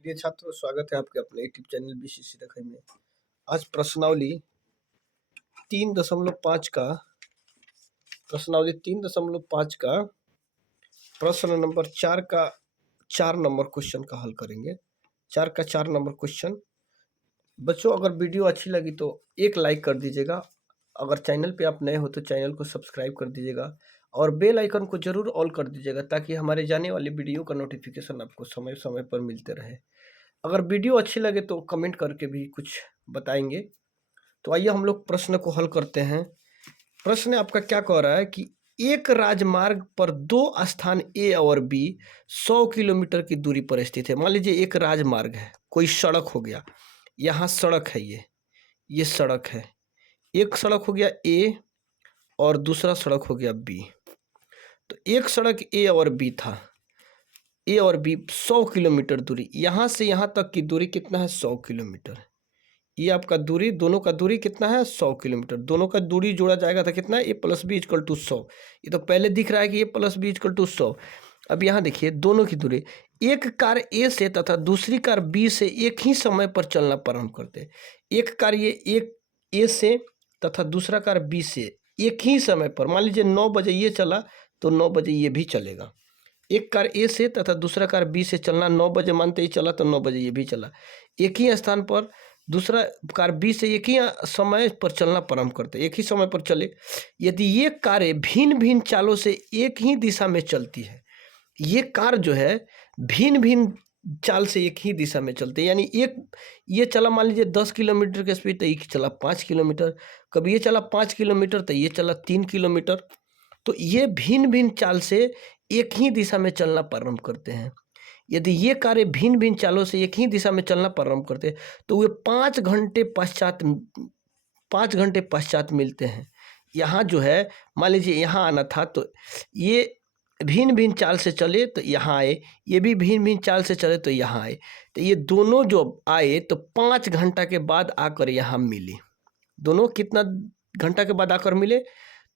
प्रिय छात्रों, स्वागत है आपके अपने यूट्यूब चैनल बीसीसी रखई में। आज प्रश्नावली 3.5 का प्रश्न नंबर 4 का 4 नंबर क्वेश्चन का हल करेंगे। 4 का 4 नंबर क्वेश्चन। बच्चों, अगर वीडियो अच्छी लगी तो एक लाइक कर दीजिएगा। अगर चैनल पे आप नए हो तो चैनल को सब्सक्राइब कर दीजिएगा और बेल आइकन को जरूर ऑल कर दीजिएगा ताकि हमारे जाने वाली वीडियो का नोटिफिकेशन आपको समय समय पर मिलते रहे। अगर वीडियो अच्छी लगे तो कमेंट करके भी कुछ बताएंगे। तो आइए हम लोग प्रश्न को हल करते हैं। प्रश्न आपका क्या कह रहा है कि एक राजमार्ग पर दो स्थान ए और बी 100 किलोमीटर की दूरी पर स्थित है। मान लीजिए एक राजमार्ग है, कोई सड़क हो गया, यहाँ सड़क है, ये सड़क है। एक सड़क हो गया ए और दूसरा सड़क हो गया बी। तो एक सड़क ए और बी था, ए और बी 100 किलोमीटर दूरी, यहाँ से यहाँ तक की दूरी कितना है? 100 किलोमीटर। ये आपका दूरी, दोनों का दूरी कितना है? 100 किलोमीटर। दोनों का दूरी जोड़ा जाएगा तो कितना है? ए प्लस बी इक्वल टू 100। ये तो पहले दिख रहा है कि ए प्लस बी इक्वल टू 100। अब यहाँ देखिए दोनों की दूरी, एक कार ए से तथा दूसरी कार बी से एक ही समय पर चलना प्रारंभ करते हैं। एक कार ये एक ए से तथा दूसरा कार बी से एक ही समय पर, मान लीजिए 9 बजे ये चला तो 9 बजे ये भी चलेगा। एक कार ए से तथा दूसरा कार बी से चलना 9 बजे मानते ही चला तो 9 बजे ये भी चला। एक ही स्थान पर दूसरा कार बी से एक ही समय पर चलना प्रारंभ करते, एक ही समय पर चले। यदि ये कारें भिन्न भिन्न चालों से एक ही दिशा में चलती है, ये कार जो है भिन्न भिन्न चाल से एक ही दिशा में चलते, यानी एक ये चला मान लीजिए 10 किलोमीटर के स्पीड तो ये चला 5 किलोमीटर, कभी ये चला 5 किलोमीटर तो ये चला 3 किलोमीटर। तो ये भिन्न भिन्न चाल से एक ही दिशा में चलना प्रारंभ करते हैं। यदि ये कारें भिन्न भिन्न चालों से एक ही दिशा में चलना प्रारंभ करते हैं तो वे 5 घंटे पश्चात मिलते हैं। यहाँ जो है मान लीजिए यहाँ आना था तो ये भिन्न भिन्न चाल से चले तो यहाँ आए, ये भी भिन्न भिन्न चाल से चले तो यहाँ आए। तो ये दोनों जो आए तो 5 घंटा के बाद आकर यहाँ मिले। दोनों कितना घंटा के बाद आकर मिले?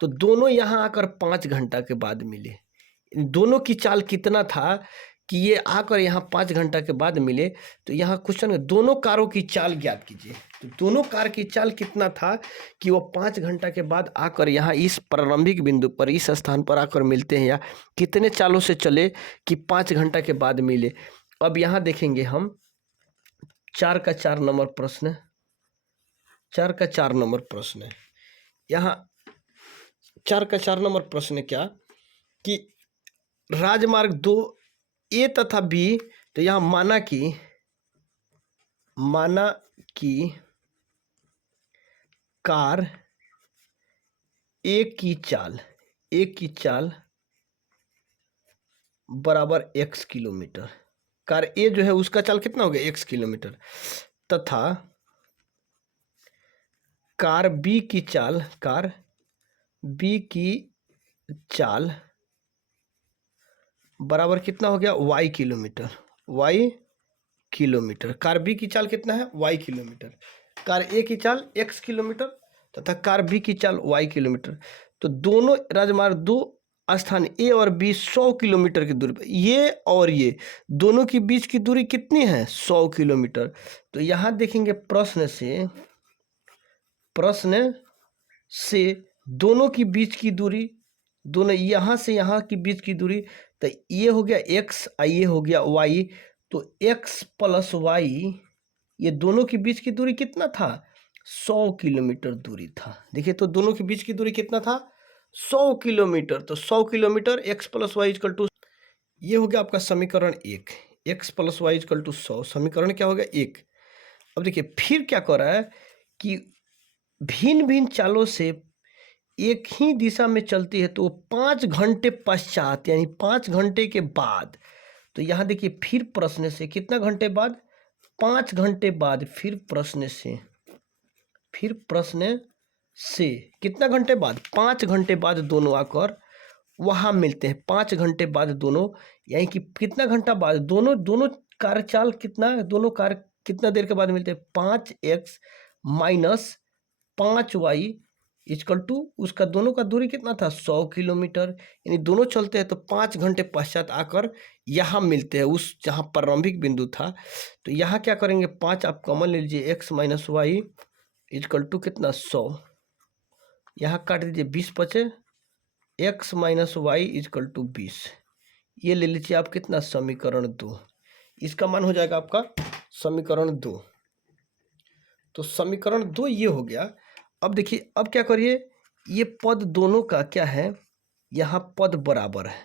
तो दोनों यहाँ आकर 5 घंटा के बाद मिले। दोनों की चाल कितना था कि ये आकर यहाँ 5 घंटा के बाद मिले। तो यहाँ क्वेश्चन है दोनों कारों की चाल ज्ञात कीजिए। तो दोनों कार की चाल कितना था कि वो 5 घंटा के बाद आकर यहाँ इस प्रारंभिक बिंदु पर, इस स्थान पर आकर मिलते हैं, या कितने चालों से चले कि 5 घंटा के बाद मिले। अब यहाँ देखेंगे हम 4 का 4 नंबर प्रश्न, 4 का 4 नंबर प्रश्न है। यहाँ 4 का 4 नंबर प्रश्न क्या कि राजमार्ग 2 ए तथा बी, तो यहाँ माना कि कार ए की चाल बराबर x किलोमीटर। कार ए जो है उसका चाल कितना हो गया? x kilometre. तथा कार बी की चाल बराबर कितना हो गया? y kilometre. कार बी की चाल कितना है? y kilometre. कार ए की चाल x किलोमीटर तथा कार बी की चाल y किलोमीटर। तो दोनों राजमार्ग दो स्थान ए और बी 100 किलोमीटर की दूरी पर, ये और ये दोनों के बीच की दूरी कितनी है? 100 किलोमीटर। तो यहाँ देखेंगे प्रश्न से दोनों की बीच की दूरी, दोनों यहाँ से यहाँ की बीच की दूरी, तो ये हो गया x और ये हो गया y। तो x प्लस y, ये दोनों के बीच की दूरी कितना था? 100 किलोमीटर दूरी था। देखिए तो दोनों के बीच की दूरी कितना था? 100 किलोमीटर। तो 100 kilometre x plus y equal to, ये हो गया आपका समीकरण 1। x plus y equal to 100, समीकरण क्या हो गया? 1। अब देखिए फिर क्या कर रहा है कि भिन्न भिन्न चालों से एक ही दिशा में चलती है तो 5 घंटे पश्चात, यानी 5 घंटे के बाद। तो यहाँ देखिए फिर प्रश्न से कितना घंटे बाद? 5 घंटे बाद। फिर प्रश्न से कितना घंटे बाद? 5 घंटे बाद दोनों आकर वहाँ मिलते हैं। 5 घंटे बाद दोनों, यानी कि कितना घंटा बाद? दोनों कार चाल कितना, दोनों कार कितना देर के बाद मिलते हैं? 5x minus 5y equal to, उसका दोनों का दूरी कितना था? 100 किलोमीटर। यानी दोनों चलते हैं तो 5 घंटे पश्चात आकर यहाँ मिलते हैं, उस जहाँ प्रारंभिक बिंदु था। तो यहाँ क्या करेंगे, 5 आप कॉमन ले लीजिए, x minus y equal to कितना 100, यहाँ काट दीजिए 20 बचे, x minus y equal to 20, ये ले लीजिए आप कितना समीकरण 2, इसका मान हो जाएगा आपका समीकरण 2। तो समीकरण 2 ये हो गया। अब देखिए अब क्या करिए, ये पद दोनों का क्या है, यहाँ पद बराबर है।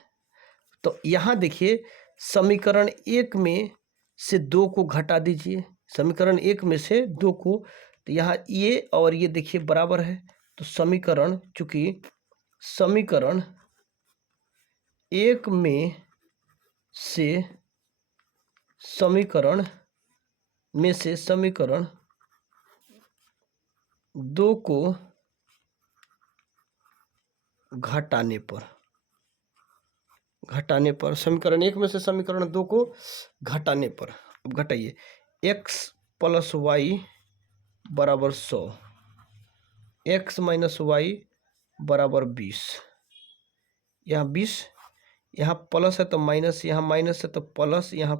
तो यहाँ देखिए समीकरण 1 में से 2 को घटा दीजिए, समीकरण 1 में से 2 को, तो यहाँ ये और ये देखिए बराबर है। तो समीकरण, चूंकि समीकरण 1 में से समीकरण 2 को घटाने पर समीकरण 1 में से समीकरण 2 को घटाने पर, अब घटाइए, x प्लस वाई बराबर 100, x माइनस वाई बराबर 20, यहाँ 20, यहाँ प्लस है तो माइनस, यहाँ माइनस है तो प्लस, यहाँ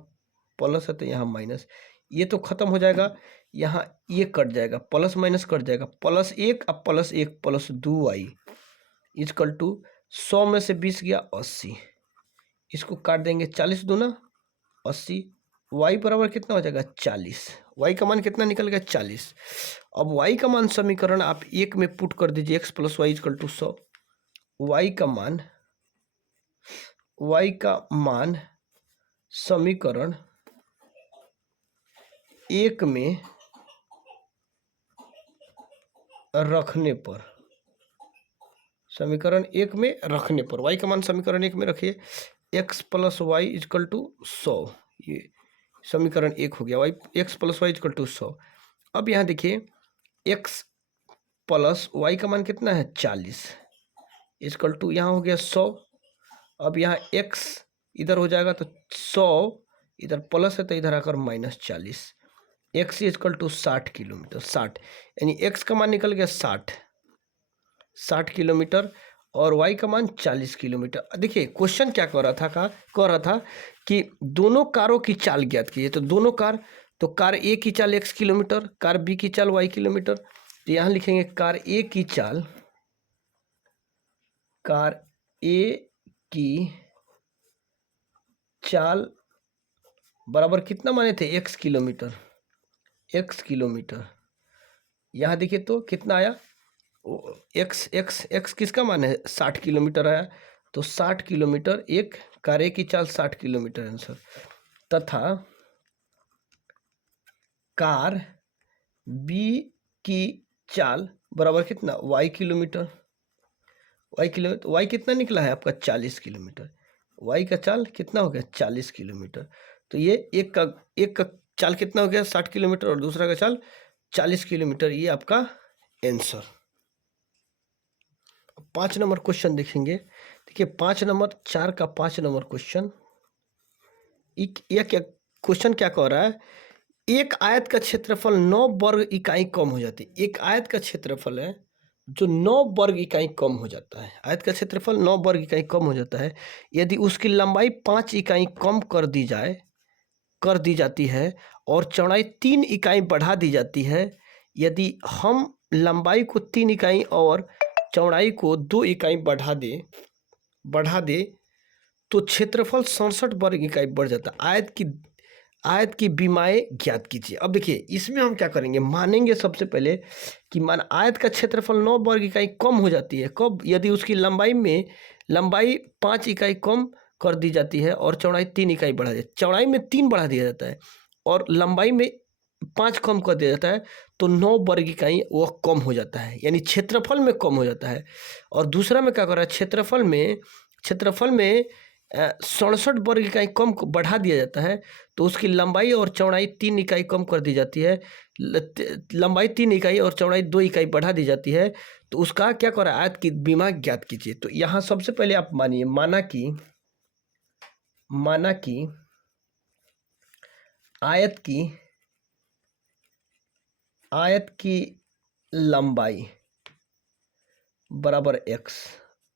प्लस है तो यहाँ माइनस, ये तो खत्म हो जाएगा, यहाँ ये कट जाएगा, प्लस माइनस कट जाएगा, +1 अब +1 प्लस 2y इजकल टू 100 में से 20 गया 80, इसको काट देंगे, 40 दूना 80, y बराबर कितना हो जाएगा 40, y का मान कितना निकल गया 40। अब y का मान समीकरण आप 1 में पुट कर दीजिए, x plus y equal to 100, y का मान समीकरण 1 में रखने पर, समीकरण 1 में रखने पर y का मान समीकरण 1 में रखिए, x plus y equal to 100, ये समीकरण 1 हो गया, y x plus y equal to 100। अब यहाँ देखिए x प्लस वाई का मान कितना है 40 इजकल टू, यहाँ हो गया 100, अब यहाँ x इधर हो जाएगा तो 100 इधर प्लस है तो इधर आकर -40, x इजकल टू 60 किलोमीटर, 60 यानी x का मान निकल गया 60 किलोमीटर और y का मान 40 किलोमीटर। देखिए क्वेश्चन क्या कह रहा था कि दोनों कारों की चाल ज्ञात कीजिए। तो दोनों कार, तो कार A की चाल x किलोमीटर, कार B की चाल y किलोमीटर। तो यहाँ लिखेंगे कार A की चाल बराबर कितना माने थे x किलोमीटर, यहाँ देखिए तो कितना आया, x किसका मान है 60 किलोमीटर आया, तो 60 किलोमीटर, एक कार A की चाल 60 किलोमीटर आंसर, तथा कार B की चाल बराबर कितना y किलोमीटर, y कितना निकला है आपका 40 किलोमीटर, y का चाल कितना हो गया 40 किलोमीटर। तो ये एक का चाल कितना हो गया 60 किलोमीटर और दूसरा का चाल 40 किलोमीटर, ये आपका आंसर। 5 नंबर क्वेश्चन देखेंगे। देखिए 5 नंबर 4 का 5 नंबर क्वेश्चन, यह क्या क्वेश्चन क्या कह रहा है, एक आयत का क्षेत्रफल 9 वर्ग इकाई कम हो जाती है। एक आयत का क्षेत्रफल है जो 9 वर्ग इकाई कम हो जाता है, आयत का क्षेत्रफल 9 वर्ग इकाई कम हो जाता है यदि उसकी लंबाई 5 इकाई कम कर दी जाती है और चौड़ाई 3 इकाई बढ़ा दी जाती है। यदि हम लंबाई को 3 इकाई और चौड़ाई को 2 इकाई बढ़ा दे तो क्षेत्रफल 67 वर्ग इकाई बढ़ जाता है। आयत की विमाएँ ज्ञात कीजिए। अब देखिए इसमें हम क्या करेंगे, मानेंगे सबसे पहले कि आयत का क्षेत्रफल 9 वर्ग इकाई कम हो जाती है कब, यदि उसकी लंबाई 5 इकाई कम कर दी जाती है और चौड़ाई 3 इकाई बढ़ा दी, चौड़ाई में 3 बढ़ा दिया जाता है और लंबाई में 5 कम कर दिया जाता है, तो 9 वर्ग इकाई वह कम हो जाता है, यानी क्षेत्रफल में कम हो जाता है। और दूसरा में क्या कर रहा है, क्षेत्रफल में 67 वर्ग इकाई कम बढ़ा दिया जाता है, तो उसकी लंबाई और चौड़ाई 3 इकाई कम कर दी जाती है, लंबाई 3 इकाई और चौड़ाई 2 इकाई बढ़ा दी जाती है। तो उसका क्या कर रहा है, आयत की विमा ज्ञात कीजिए। तो यहाँ सबसे पहले आप मानिए, माना कि आयत की लंबाई बराबर x,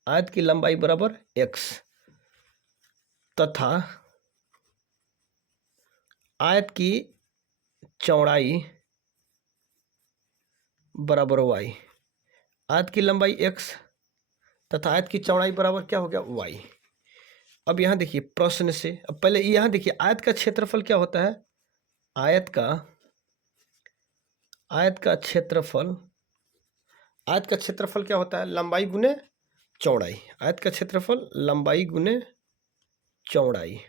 आयत की लंबाई बराबर x तथा आयत की चौड़ाई बराबर y, आयत की लंबाई x तथा आयत की चौड़ाई बराबर क्या हो गया y। अब यहाँ देखिए प्रश्न से, अब पहले यहाँ देखिए आयत का क्षेत्रफल क्या होता है, आयत का क्षेत्रफल क्या होता है, लंबाई गुने चौड़ाई। आयत का क्षेत्रफल लंबाई गुने चौड़ाई,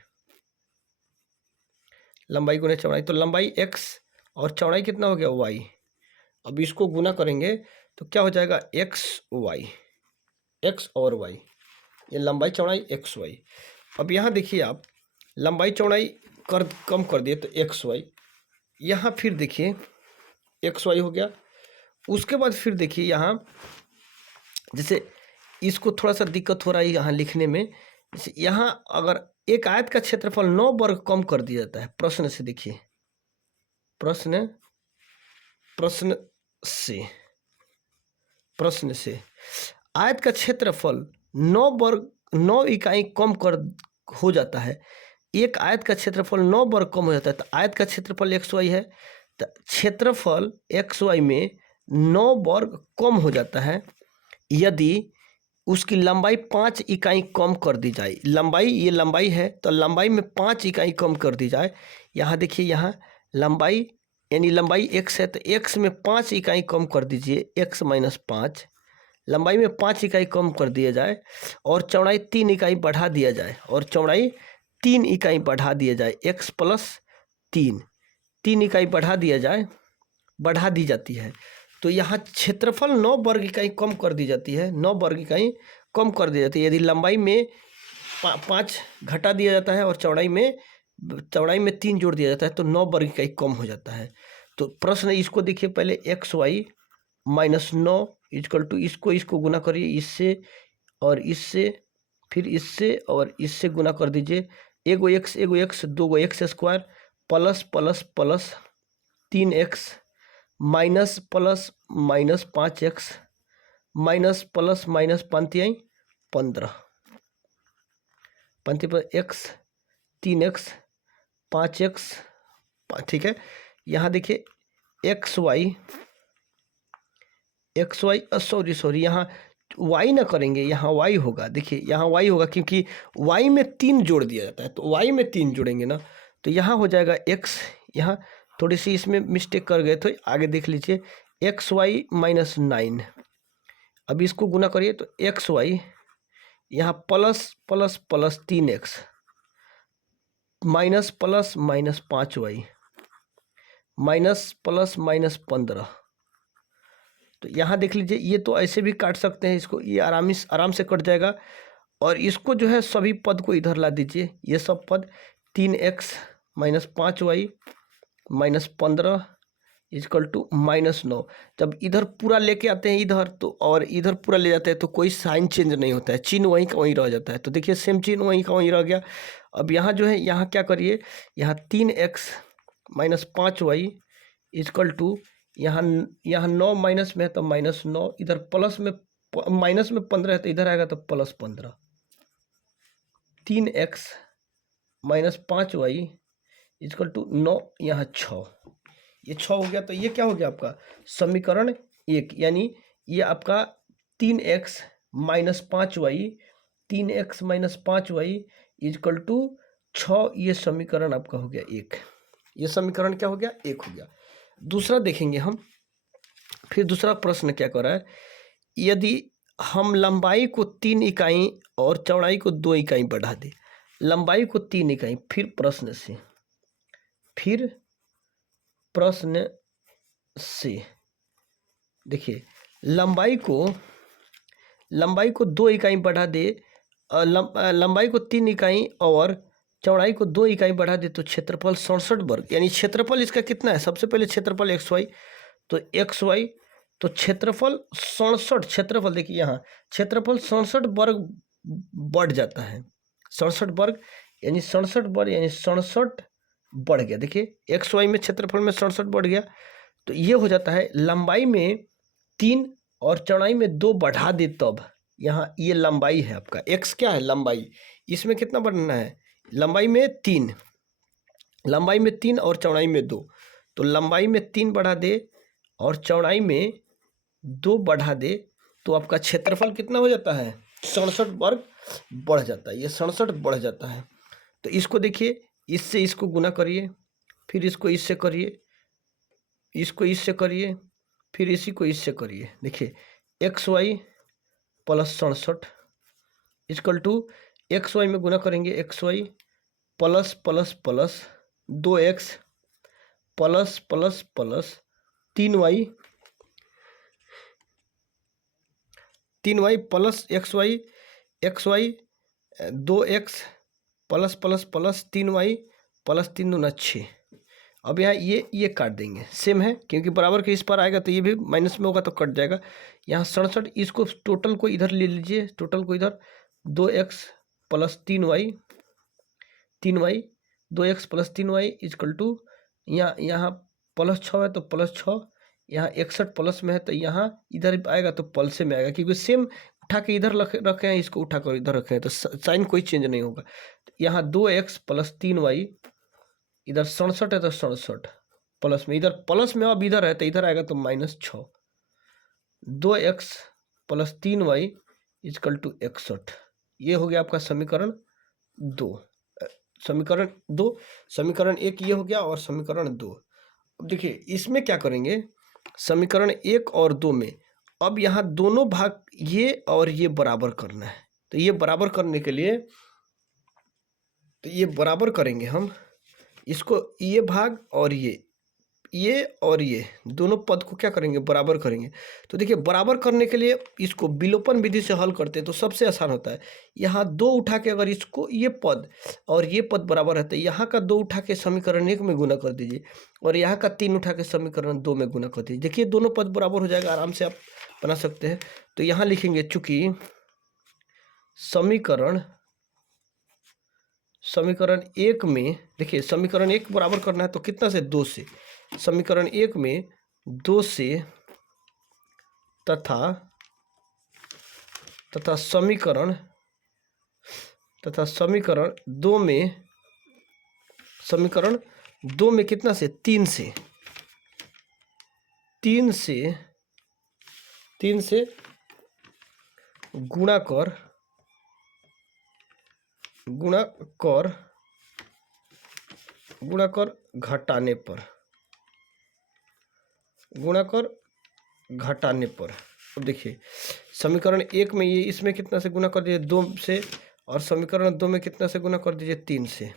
लंबाई गुने चौड़ाई। तो लंबाई x और चौड़ाई कितना हो गया y। अब इसको गुना करेंगे तो क्या हो जाएगा x और y, ये लंबाई चौड़ाई x y। अब यहाँ देखिए आप लंबाई चौड़ाई कम कर दिए तो x y, यहाँ फिर देखिए x y हो गया। उसके बाद फिर देखिए यहाँ जैसे इसको थोड़ा सा दिक्कत हो रहा है यहाँ लिखने में, जैसे यहाँ अगर एक आयत का क्षेत्रफल 9 वर्ग कम कर दिया जाता है, प्रश्न से देखिए, प्रश्न से आयत का क्षेत्रफल 9 इकाई कम कर हो जाता है। एक आयत का क्षेत्रफल 9 वर्ग कम हो जाता है तो आयत का क्षेत्रफल xy है, तो क्षेत्रफल xy में 9 वर्ग कम हो जाता है यदि उसकी लंबाई 5 इकाई कम कर दी जाए। लंबाई, ये लंबाई है तो लंबाई में 5 इकाई कम कर दी जाए। यहाँ देखिए यहाँ लंबाई यानी लंबाई x है तो x में 5 इकाई कम कर दीजिए, x माइनस 5, लंबाई में 5 इकाई कम कर दिया जाए और चौड़ाई 3 इकाई बढ़ा दिया जाए, और चौड़ाई 3 इकाई बढ़ा दिया जाए, x प्लस 3 इकाई बढ़ा दी जाती है। तो यहाँ क्षेत्रफल 9 वर्ग इकाई कम कर दी जाती है, 9 वर्ग इकाई कम कर दी जाती है यदि लंबाई में 5 घटा दिया जाता है और चौड़ाई में 3 जोड़ दिया जाता है तो 9 वर्ग इकाई कम हो जाता है। तो प्रश्न इसको देखिए, पहले xy माइनस 9 इक्वल टू इसको गुना करिए इससे और इससे, फिर इससे और इससे गुना कर दीजिए, एगो x 2 x square plus plus plus 3x minus plus minus 5x minus plus minus 15 पर x 3x 5x, ठीक है। यहाँ देखिए xy सॉरी यहाँ y ना करेंगे, यहाँ y होगा, देखिए यहाँ y होगा क्योंकि y में 3 जोड़ दिया जाता है, तो y में 3 जोड़ेंगे ना तो यहाँ हो जाएगा x, यहाँ थोड़ी सी इसमें मिस्टेक कर गए तो आगे देख लीजिए xy माइनस 9। अब इसको गुना करिए तो xy यहाँ plus plus plus 3x minus plus minus 5y minus plus minus 15। तो यहाँ देख लीजिए ये तो ऐसे भी काट सकते हैं इसको, ये आराम से कट जाएगा। और इसको जो है सभी पद को इधर ला दीजिए, ये सब पद 3x minus 5y minus 15 equal to minus 9। जब इधर पूरा लेके आते हैं इधर तो और इधर पूरा ले जाते हैं तो कोई साइन चेंज नहीं होता है, चिन्ह वहीं का वहीं रह जाता है। तो देखिए सेम चिन्ह वहीं का वहीं रह गया। अब यहाँ जो है यहाँ क्या करिए, यहाँ 3x minus 5y equal to यहाँ 9 माइनस में है तो माइनस 9, इधर प्लस में माइनस में 15 है तो इधर आएगा तो plus 15, 3x minus 5y equal to 9, यहाँ 6, ये 6 हो गया। तो ये क्या हो गया आपका समीकरण 1, यानी ये आपका 3x minus 5y, 3x minus 5y equal to 6, ये समीकरण आपका हो गया 1। ये समीकरण क्या हो गया 1 हो गया। दूसरा देखेंगे हम, फिर दूसरा प्रश्न क्या कर रहा है, यदि हम लंबाई को 3 इकाई और चौड़ाई को 2 इकाई बढ़ा दें, लंबाई को 3 इकाई, फिर प्रश्न से देखिए लंबाई को 2 इकाई बढ़ा दे, लंबाई को 3 इकाई और चौड़ाई को 2 इकाई बढ़ा दे तो क्षेत्रफल 67 वर्ग, यानी क्षेत्रफल इसका कितना है, सबसे पहले क्षेत्रफल xy, तो xy तो क्षेत्रफल 67, क्षेत्रफल देखिए यहाँ क्षेत्रफल 67 वर्ग बढ़ जाता है, 67 वर्ग यानी 67 बढ़ गया। देखिए xy में क्षेत्रफल में 67 बढ़ गया तो ये हो जाता है लंबाई में 3 और चौड़ाई में 2 बढ़ा दे तब, यहाँ ये लंबाई है आपका, x क्या है लंबाई, इसमें कितना बढ़ना है, लंबाई में 3 लंबाई में 3 और चौड़ाई में 2, तो लंबाई में 3 बढ़ा दे और चौड़ाई में 2 बढ़ा दे तो आपका क्षेत्रफल कितना हो जाता है, 67 वर्ग बढ़ जाता है, ये 67 बढ़ जाता है। तो इसको देखिए, इससे इसको गुना करिए, फिर इसको इससे करिए, इसको इससे करिए, फिर इसी को इससे करिए। देखिए XY plus 67 equal to XY में गुना करेंगे XY plus plus plus 2x plus plus plus 3y plus XY 2x plus plus plus 3y plus 3 दूना 6। अब यहाँ ये काट देंगे, सेम है क्योंकि बराबर के इस पर आएगा तो ये भी माइनस में होगा तो कट जाएगा। यहाँ 67, इसको टोटल को इधर ले लीजिए, टोटल को इधर 2x plus 3y 2x plus 3y equal to यहाँ प्लस 6 है तो प्लस 6, यहाँ 61 प्लस में है तो यहाँ इधर आएगा तो प्लस में आएगा, क्योंकि सेम उठा के इधर रखे हैं, इसको उठा कर इधर रखे हैं तो साइन कोई चेंज नहीं होगा। यहाँ 2x प्लस 3y, इधर 67 है तो 67 प्लस में, इधर प्लस में अब इधर है तो इधर आएगा तो -6। 2x plus 3y equal to 61। ये हो गया आपका समीकरण 2। समीकरण 1 ये हो गया और समीकरण 2। अब देखिए इसमें क्या करेंगे, समीकरण 1 और 2 में अब यहाँ दोनों भाग ये और ये बराबर करना है। तो ये बराबर करने के लिए तो ये बराबर करेंगे हम इसको, ये भाग और ये और ये दोनों पद को क्या करेंगे, बराबर करेंगे। तो देखिए बराबर करने के लिए इसको विलोपन विधि से हल करते हैं तो सबसे आसान होता है। यहाँ 2 उठा के अगर इसको ये पद और ये पद बराबर रहता है, यहाँ का 2 उठा के समीकरण 1 में गुना कर दीजिए और यहाँ का 3 उठा के समीकरण 2 में गुना कर दीजिए। देखिए दोनों पद बराबर हो जाएगा, आराम से आप बना सकते हैं। तो यहाँ लिखेंगे चूंकि समीकरण 1 में, देखिए समीकरण 1 बराबर करना है तो कितना से, 2 से। समीकरण 1 में 2 से तथा समीकरण 2 में, समीकरण 2 में कितना से, 3 से गुणा कर घटाने पर, अब देखिए समीकरण 1 में ये इसमें कितना से गुना कर दीजिए, 2 से, और समीकरण 2 में कितना से गुना कर दीजिए, 3 से।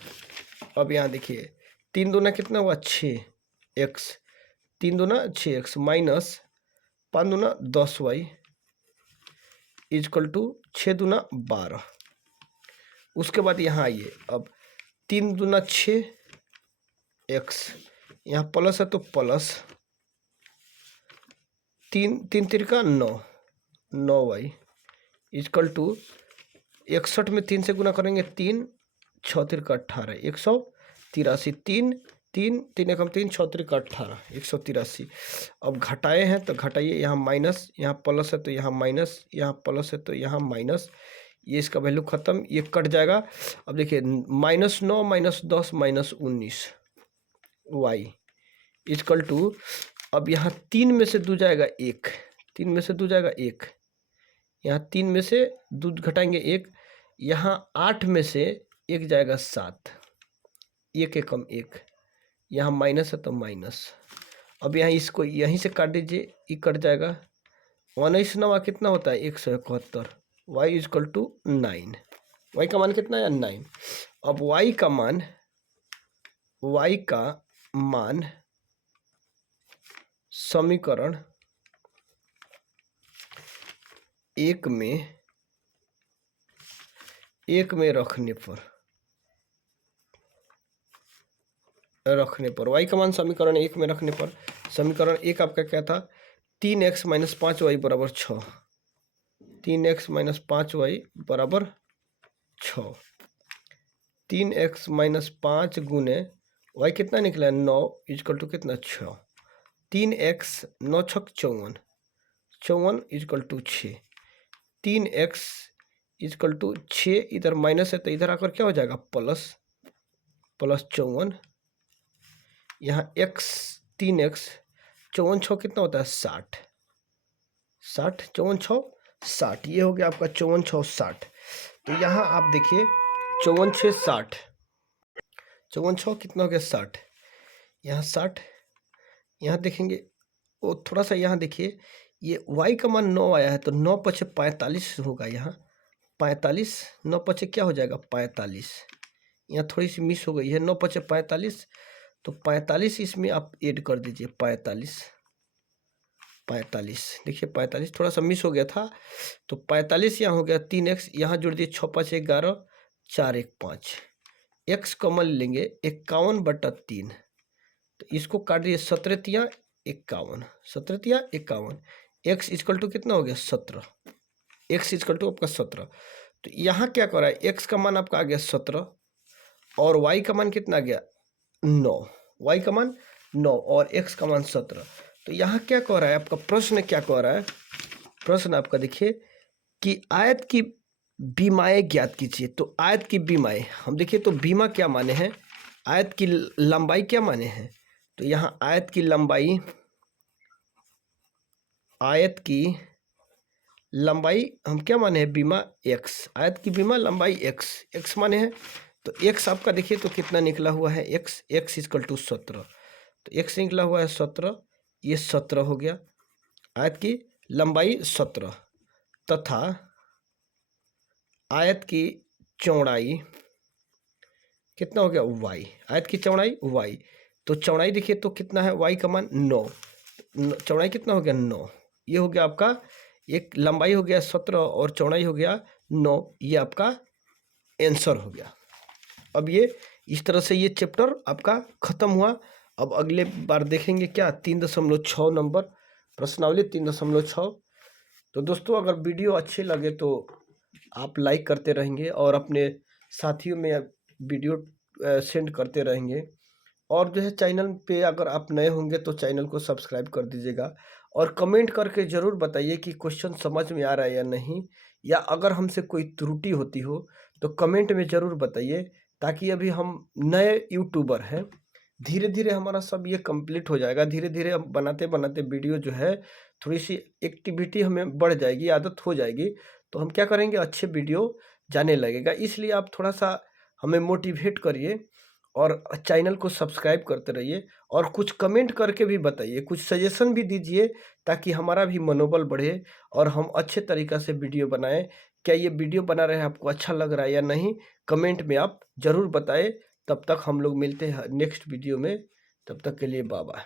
अब यहाँ देखिए 3 दूना कितना हुआ, 6x, 3 दूना 6x माइनस 5 दूना 10y इजकल टू 6 दूना 12। उसके बाद यहाँ आइए, अब 3 दूना 6x, यहाँ प्लस है तो प्लस 3 तिरका 9y इजकल टू 61 में 3 से गुना करेंगे 3, 6 तिरका 18, 183, 3 एकम 3, 6 तिरका 18, 183। अब घटाए हैं तो घटाइए, यहाँ माइनस, यहाँ प्लस है तो यहाँ माइनस, यहाँ प्लस है तो यहाँ माइनस, ये इसका वैल्यू खत्म, ये कट जाएगा। अब देखिए -9 -10 -19 y इजकल टू, अब यहाँ 3 में से 2 जाएगा 1, 3 में से 2 जाएगा 1, यहाँ 3 में से 2 घटाएंगे 1, यहाँ 8 में से 1 जाएगा 7, 1 एकम 1, यहाँ माइनस है तो माइनस। अब यहाँ इसको यहीं से काट दीजिए, ये कट जाएगा। 19 9 कितना होता है, 171, y इजकल टू 9, y का मान कितना है, 9। अब y का मान समीकरण 1 में रखने पर y का मान समीकरण 1 में रखने पर, समीकरण 1 आपका क्या था, 3x माइनस 5y बराबर 6, 3x माइनस 5y बराबर 6, 3x माइनस 5 गुने y कितना निकला, 9 इजकल टू कितना, 6, 3x 9 छक 54 is equal to 6, 3x is equal to 6, इधर माइनस है तो इधर आकर क्या हो जाएगा, प्लस 54 यहाँ x 3x 54 6 कितना होता है 60, 60 54 6 60, ये हो गया आपका 54 6 60। तो यहाँ आप देखिए 54 6 60, 54 6 कितना हो गया 60, यहाँ 60, यहाँ देखेंगे वो थोड़ा सा यहाँ देखिए ये y का मान 9 आया है तो 9 पचे 45 होगा, यहाँ 45, 9 पचे क्या हो जाएगा 45, यहाँ थोड़ी सी मिस हो गई है, 9 पचे 45, तो 45 इसमें आप ऐड कर दीजिए, 45 देखिए 45 थोड़ा सा मिस हो गया था, तो 45 यहाँ हो गया 3x, यहाँ जुड़ दिए 6 5 11 4 1 5, x कॉमन लेंगे 51/3, तो इसको काट दिए 17 तिया 51, 17 तिया 51, x इक्वल टू कितना हो गया 17, x इक्वल टू आपका 17। तो यहाँ क्या कर रहा है, x का मान आपका आ गया 17 और y का मान कितना आ गया 9, y का मान 9 और x का मान 17। तो यहाँ क्या कह रहा है आपका प्रश्न, क्या कह रहा है प्रश्न आपका, देखिए कि आयत की बीमाएं ज्ञात कीजिए। तो आयत की बीमाएं हम देखिए तो बीमा क्या माने हैं, आयत की लंबाई क्या माने हैं, तो यहाँ आयत की लंबाई, आयत की लंबाई हम क्या माने हैं बीमा x, आयत की बीमा लंबाई x माने हैं। तो x आपका देखिए तो कितना निकला हुआ है x इक्वल टू 17, तो x निकला हुआ है 17, ये 17 हो गया, आयत की लंबाई 17 तथा आयत की चौड़ाई कितना हो गया y, आयत की चौड़ाई y, तो चौड़ाई देखिए तो कितना है y का मान 9, चौड़ाई कितना हो गया 9, ये हो गया आपका, एक लंबाई हो गया 17 और चौड़ाई हो गया 9, ये आपका आंसर हो गया। अब ये इस तरह से ये चैप्टर आपका खत्म हुआ। अब अगले बार देखेंगे क्या 3.6 नंबर प्रश्नावली 3.6। तो दोस्तों अगर वीडियो अच्छे लगे तो आप लाइक करते रहेंगे और अपने साथियों में वीडियो सेंड करते रहेंगे, और जो है चैनल पे अगर आप नए होंगे तो चैनल को सब्सक्राइब कर दीजिएगा और कमेंट करके ज़रूर बताइए कि क्वेश्चन समझ में आ रहा है या नहीं, या अगर हमसे कोई त्रुटि होती हो तो कमेंट में ज़रूर बताइए, ताकि अभी हम नए यूट्यूबर हैं, धीरे धीरे हमारा सब ये कंप्लीट हो जाएगा, धीरे धीरे हम बनाते बनाते वीडियो जो है थोड़ी सी एक्टिविटी हमें बढ़ जाएगी, आदत हो जाएगी, तो हम क्या करेंगे अच्छे वीडियो जाने लगेगा। इसलिए आप थोड़ा सा हमें मोटिवेट करिए और चैनल को सब्सक्राइब करते रहिए और कुछ कमेंट करके भी बताइए, कुछ सजेशन भी दीजिए, ताकि हमारा भी मनोबल बढ़े और हम अच्छे तरीक़ा से वीडियो बनाएं। क्या ये वीडियो बना रहे हैं आपको अच्छा लग रहा है या नहीं, कमेंट में आप ज़रूर बताएं। तब तक हम लोग मिलते हैं नेक्स्ट वीडियो में, तब तक के लिए बाय बाय।